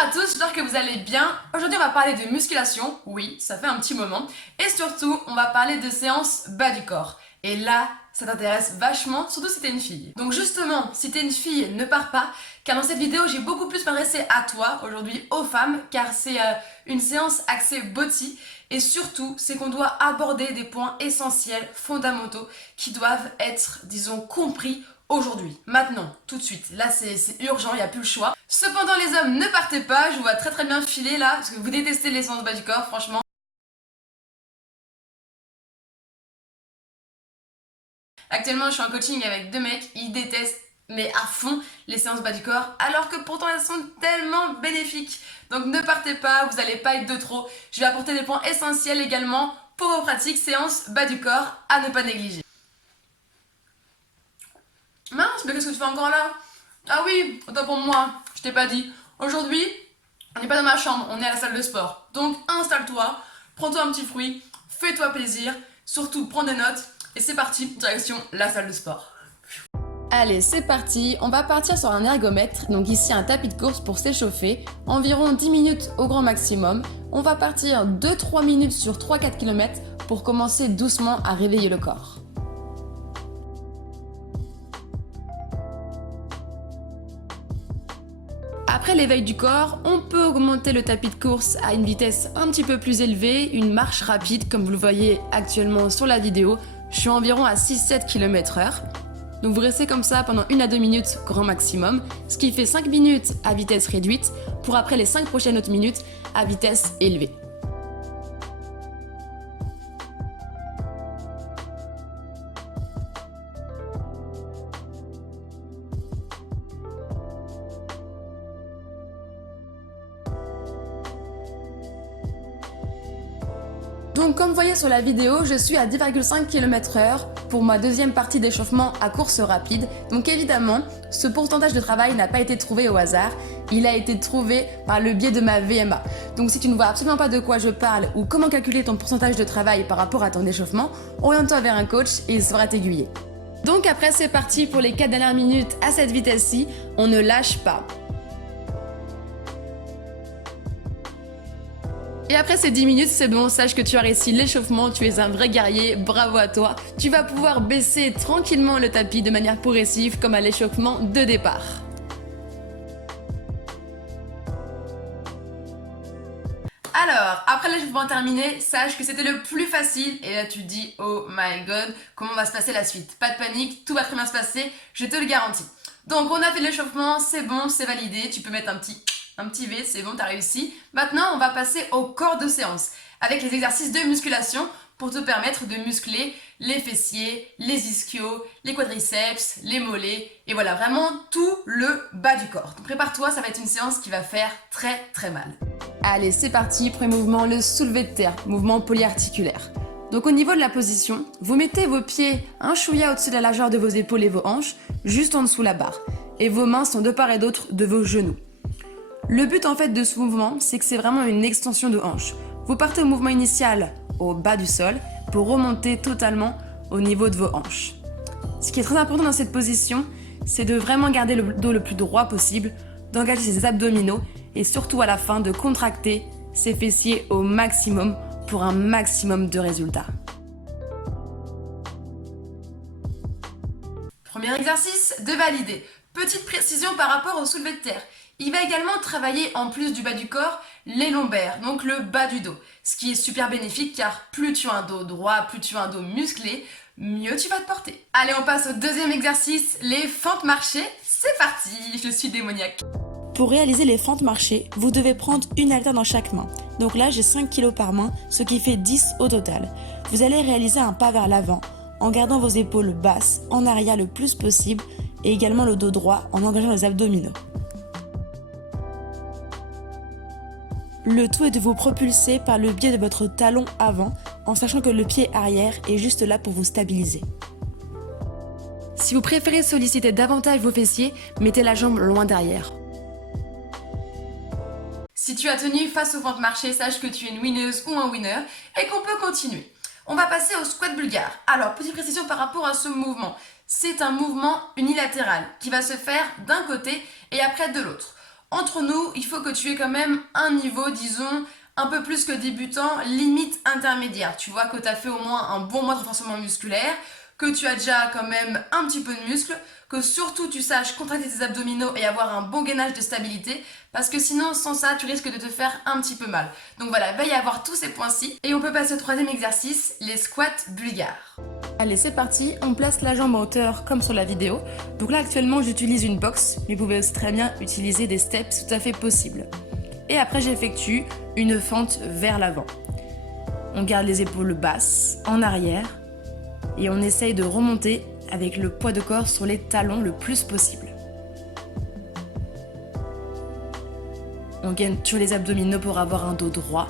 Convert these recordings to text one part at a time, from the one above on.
à tous, j'espère que vous allez bien. Aujourd'hui on va parler de musculation, oui, ça fait un petit moment. Et surtout, on va parler de séances bas du corps. Et là, ça t'intéresse vachement, surtout si t'es une fille. Donc justement, si t'es une fille, ne pars pas, car dans cette vidéo, j'ai beaucoup plus m'adressé à toi, aujourd'hui aux femmes, car c'est une séance axée body. Et surtout, c'est qu'on doit aborder des points essentiels, fondamentaux, qui doivent être, disons, compris aujourd'hui, maintenant, tout de suite. Là, c'est urgent, il n'y a plus le choix. Cependant, les hommes, ne partez pas, je vous vois très très bien filer là, parce que vous détestez les séances bas du corps, franchement. Actuellement, je suis en coaching avec deux mecs, ils détestent, mais à fond, les séances bas du corps, alors que pourtant elles sont tellement bénéfiques. Donc ne partez pas, vous n'allez pas être de trop. Je vais apporter des points essentiels également pour vos pratiques séances bas du corps à ne pas négliger. Mince, mais qu'est-ce que tu fais encore là? Ah oui, autant pour moi, je t'ai pas dit. Aujourd'hui, on n'est pas dans ma chambre, on est à la salle de sport. Donc installe-toi, prends-toi un petit fruit, fais-toi plaisir, surtout prends des notes, et c'est parti, direction la salle de sport. Allez, c'est parti, on va partir sur un ergomètre, donc ici un tapis de course pour s'échauffer, environ 10 minutes au grand maximum. On va partir 2-3 minutes sur 3-4 km pour commencer doucement à réveiller le corps. Après l'éveil du corps, on peut augmenter le tapis de course à une vitesse un petit peu plus élevée, une marche rapide comme vous le voyez actuellement sur la vidéo. Je suis environ à 6-7 km/h. Donc vous restez comme ça pendant 1 à 2 minutes grand maximum, ce qui fait 5 minutes à vitesse réduite pour après les 5 prochaines autres minutes à vitesse élevée. Donc comme vous voyez sur la vidéo, je suis à 10,5 km/h pour ma deuxième partie d'échauffement à course rapide. Donc évidemment, ce pourcentage de travail n'a pas été trouvé au hasard, il a été trouvé par le biais de ma VMA. Donc si tu ne vois absolument pas de quoi je parle ou comment calculer ton pourcentage de travail par rapport à ton échauffement, oriente-toi vers un coach et il saura t'aiguiller. Donc après c'est parti pour les 4 dernières minutes à cette vitesse-ci, on ne lâche pas. Et après ces 10 minutes, c'est bon, sache que tu as réussi l'échauffement, tu es un vrai guerrier, bravo à toi. Tu vas pouvoir baisser tranquillement le tapis de manière progressive comme à l'échauffement de départ. Alors, après l'échauffement terminé, sache que c'était le plus facile. Et là tu te dis, oh my god, comment va se passer la suite? Pas de panique, tout va très bien se passer, je te le garantis. Donc on a fait l'échauffement, c'est bon, c'est validé, tu peux mettre un petit V, c'est bon, t'as réussi. Maintenant, on va passer au corps de séance, avec les exercices de musculation pour te permettre de muscler les fessiers, les ischios, les quadriceps, les mollets, et voilà, vraiment tout le bas du corps. Donc prépare-toi, ça va être une séance qui va faire très très mal. Allez, c'est parti, premier mouvement, le soulevé de terre, mouvement polyarticulaire. Donc au niveau de la position, vous mettez vos pieds un chouïa au-dessus de la largeur de vos épaules et vos hanches, juste en dessous la barre, et vos mains sont de part et d'autre de vos genoux. Le but en fait de ce mouvement, c'est que c'est vraiment une extension de hanche. Vous partez au mouvement initial au bas du sol pour remonter totalement au niveau de vos hanches. Ce qui est très important dans cette position, c'est de vraiment garder le dos le plus droit possible, d'engager ses abdominaux et surtout à la fin de contracter ses fessiers au maximum pour un maximum de résultats. Premier exercice de valider. Petite précision par rapport au soulevé de terre. Il va également travailler, en plus du bas du corps, les lombaires, donc le bas du dos. Ce qui est super bénéfique car plus tu as un dos droit, plus tu as un dos musclé, mieux tu vas te porter. Allez, on passe au deuxième exercice, les fentes marchées. C'est parti, je suis démoniaque. Pour réaliser les fentes marchées, vous devez prendre une haltère dans chaque main. Donc là, j'ai 5 kg par main, ce qui fait 10 au total. Vous allez réaliser un pas vers l'avant, en gardant vos épaules basses, en arrière le plus possible, et également le dos droit en engageant les abdominaux. Le tout est de vous propulser par le biais de votre talon avant, en sachant que le pied arrière est juste là pour vous stabiliser. Si vous préférez solliciter davantage vos fessiers, mettez la jambe loin derrière. Si tu as tenu face aux fentes marchées, sache que tu es une winneuse ou un winner et qu'on peut continuer. On va passer au squat bulgare. Alors, petite précision par rapport à ce mouvement. C'est un mouvement unilatéral qui va se faire d'un côté et après de l'autre. Entre nous, il faut que tu aies quand même un niveau, disons, un peu plus que débutant, limite intermédiaire. Tu vois que tu as fait au moins un bon mois de renforcement musculaire, que tu as déjà quand même un petit peu de muscle, que surtout tu saches contracter tes abdominaux et avoir un bon gainage de stabilité, parce que sinon sans ça tu risques de te faire un petit peu mal. Donc voilà, il va y avoir tous ces points-ci. Et on peut passer au troisième exercice, les squats bulgares. Allez, c'est parti, on place la jambe en hauteur comme sur la vidéo. Donc là actuellement j'utilise une box, mais vous pouvez aussi très bien utiliser des steps, tout à fait possible. Et après j'effectue une fente vers l'avant. On garde les épaules basses, en arrière, et on essaye de remonter avec le poids de corps sur les talons le plus possible. On gaine sur les abdominaux pour avoir un dos droit.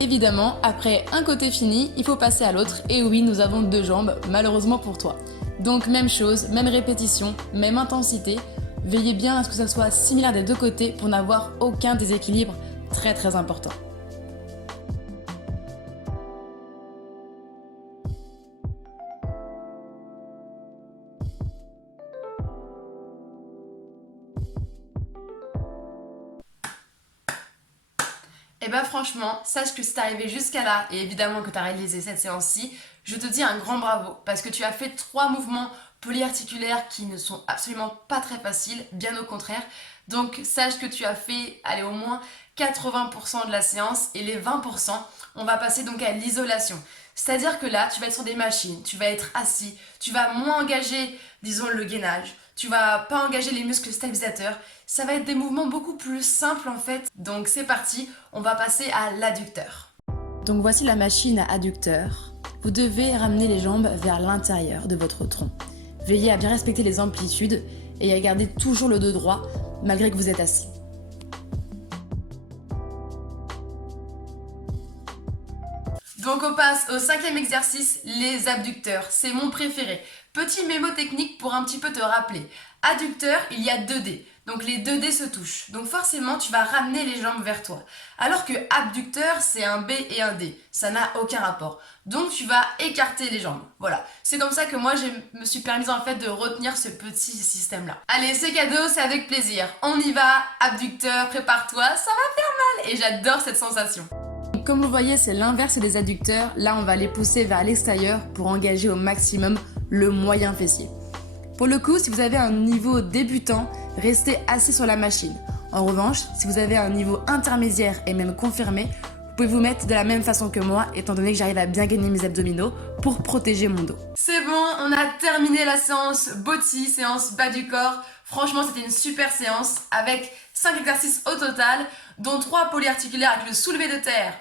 Évidemment, après un côté fini, il faut passer à l'autre, et oui, nous avons deux jambes, malheureusement pour toi. Donc même chose, même répétition, même intensité. Veillez bien à ce que ça soit similaire des deux côtés pour n'avoir aucun déséquilibre très important. Et bah franchement, sache que si t'es arrivé jusqu'à là, et évidemment que t'as réalisé cette séance-ci, je te dis un grand bravo, parce que tu as fait 3 mouvements polyarticulaires qui ne sont absolument pas très faciles, bien au contraire. Donc sache que tu as fait, allez, au moins 80% de la séance, et les 20%, on va passer donc à l'isolation. C'est-à-dire que là, tu vas être sur des machines, tu vas être assis, tu vas moins engager, disons, le gainage, tu vas pas engager les muscles stabilisateurs, ça va être des mouvements beaucoup plus simples en fait. Donc c'est parti, on va passer à l'adducteur. Donc voici la machine à adducteur. Vous devez ramener les jambes vers l'intérieur de votre tronc. Veillez à bien respecter les amplitudes et à garder toujours le dos droit malgré que vous êtes assis. Donc on passe au 5e exercice, les abducteurs. C'est mon préféré. Petit mémo technique pour un petit peu te rappeler. Adducteur, il y a 2 dés. Donc les 2 dés se touchent. Donc forcément, tu vas ramener les jambes vers toi. Alors que abducteur, c'est un B et un D. Ça n'a aucun rapport. Donc tu vas écarter les jambes. Voilà. C'est comme ça que moi, je me suis permise en fait de retenir ce petit système-là. Allez, c'est cadeau, c'est avec plaisir. On y va. Abducteur, prépare-toi. Ça va faire mal. Et j'adore cette sensation. Comme vous voyez, c'est l'inverse des adducteurs. Là, on va les pousser vers l'extérieur pour engager au maximum le moyen fessier. Pour le coup, si vous avez un niveau débutant, restez assis sur la machine. En revanche, si vous avez un niveau intermédiaire et même confirmé, vous pouvez vous mettre de la même façon que moi, étant donné que j'arrive à bien gagner mes abdominaux pour protéger mon dos. C'est bon, on a terminé la séance body, séance bas du corps. Franchement, c'était une super séance avec 5 exercices au total, dont 3 polyarticulaires avec le soulevé de terre,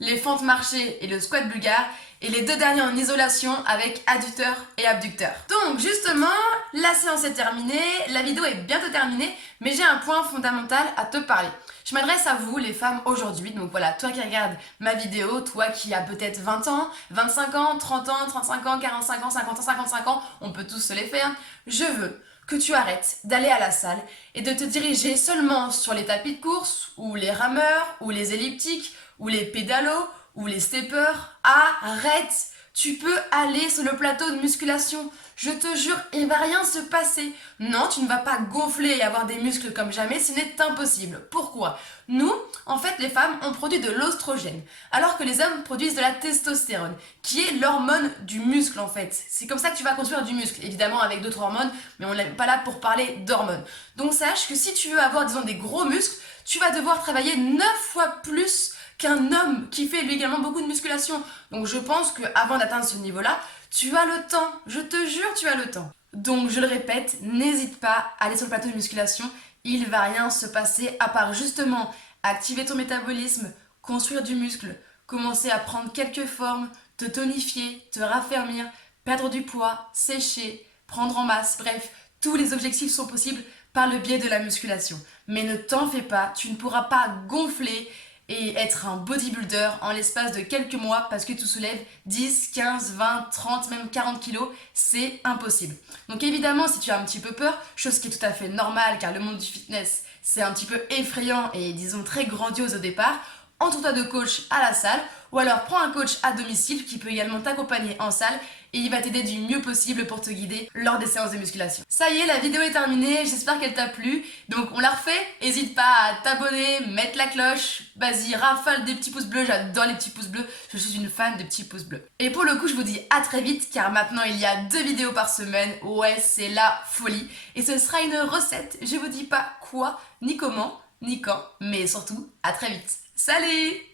les fentes marchées et le squat bulgare, et les 2 derniers en isolation avec adducteur et abducteur. Donc justement, la séance est terminée, la vidéo est bientôt terminée, mais j'ai un point fondamental à te parler. Je m'adresse à vous les femmes aujourd'hui, donc voilà, toi qui regardes ma vidéo, toi qui as peut-être 20 ans, 25 ans, 30 ans, 35 ans, 45 ans, 50 ans, 55 ans, on peut tous se les faire, je veux que tu arrêtes d'aller à la salle et de te diriger seulement sur les tapis de course, ou les rameurs, ou les elliptiques, ou les pédalos, ou les steppers. Arrête! Tu peux aller sur le plateau de musculation. Je te jure, il va rien se passer. Non, tu ne vas pas gonfler et avoir des muscles comme jamais, ce n'est impossible. Pourquoi? Nous, en fait, les femmes, on produit de l'oestrogène, alors que les hommes produisent de la testostérone, qui est l'hormone du muscle, en fait. C'est comme ça que tu vas construire du muscle, évidemment avec d'autres hormones, mais on n'est pas là pour parler d'hormones. Donc sache que si tu veux avoir, disons, des gros muscles, tu vas devoir travailler 9 fois plus qu'un homme qui fait lui également beaucoup de musculation. Donc je pense qu'avant d'atteindre ce niveau-là, tu as le temps. Je te jure, tu as le temps. Donc je le répète, n'hésite pas à aller sur le plateau de musculation. Il va rien se passer à part justement activer ton métabolisme, construire du muscle, commencer à prendre quelques formes, te tonifier, te raffermir, perdre du poids, sécher, prendre en masse. Bref, tous les objectifs sont possibles par le biais de la musculation. Mais ne t'en fais pas, tu ne pourras pas gonfler et être un bodybuilder en l'espace de quelques mois parce que tu soulèves 10, 15, 20, 30, même 40 kilos, c'est impossible. Donc évidemment, si tu as un petit peu peur, chose qui est tout à fait normale car le monde du fitness, c'est un petit peu effrayant et disons très grandiose au départ, entoure-toi de coach à la salle ou alors prends un coach à domicile qui peut également t'accompagner en salle et il va t'aider du mieux possible pour te guider lors des séances de musculation. Ça y est, la vidéo est terminée, j'espère qu'elle t'a plu. Donc on la refait, n'hésite pas à t'abonner, mettre la cloche, vas-y, rafale des petits pouces bleus, j'adore les petits pouces bleus, je suis une fan des petits pouces bleus. Et pour le coup, je vous dis à très vite, car maintenant il y a 2 vidéos par semaine, ouais, c'est la folie. Et ce sera une recette, je vous dis pas quoi, ni comment, ni quand, mais surtout, à très vite. Salut!